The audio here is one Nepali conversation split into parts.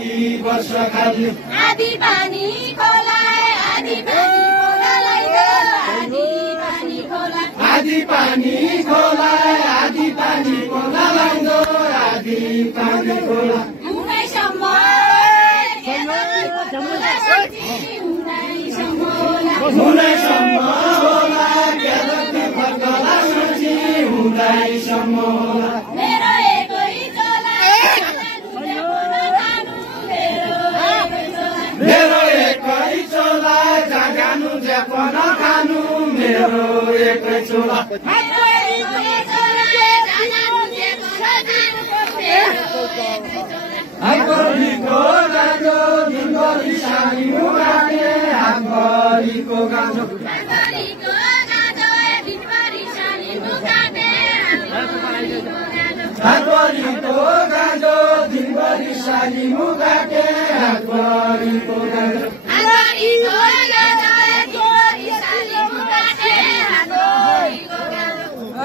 प्रति वर्ष खाल्ने आधी पानी खोला आधी पानी खोलालाई आधी पानी खोला आधी पानी खोला आधी पानी खोला लाउँदो आधी पानी खोला उन्नाइसम्म हुँदैसम्म होला बेलुकी फर्कला सोची हुँदैसम्म होला मेरो एकै चोला मेरो एकै चोला जागानु ज्यापन खानु मेरो एकै चोला हातभरिको गाजो दिनभरि सानी मुगाटे हातभरिको गाजो हातभरिको गाजो दिनभरि सानी मुगाटे हातभरिको गाजो दिनभरि सानी मुगाटे हातभरिको गाजो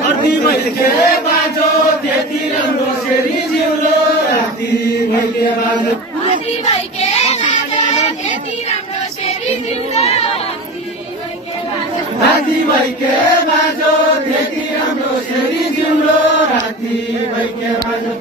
अर्धी भैके बाजो त्यति राम्रो सेरी जिउलो राति भैके बाजो अर्धी भैके बाजो त्यति राम्रो सेरी जिउलो राति भैके बाजो त्यति राम्रो सेरी जिउलो राति भैके बाजो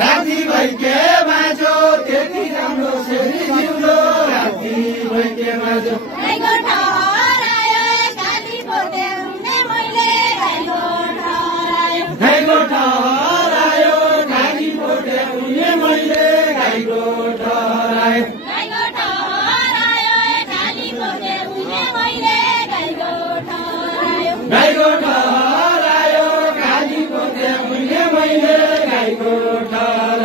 राति भैके बाजो त्यति राम्रो सेरी जिउलो राति भैके बाजो गाईको ठहरायो गाली बोल्दै हुने मैले गाईको ठहरायो गाईको ठहरायो गाली बोल्दै हुने मैले गाईको ठहरायो गाईको ठहरायो गाली बोल्दै हुने मैले गाईको ठहरायो गाईको ठहरायो गाली बोल्दै हुने मैले गाईको ठहरायो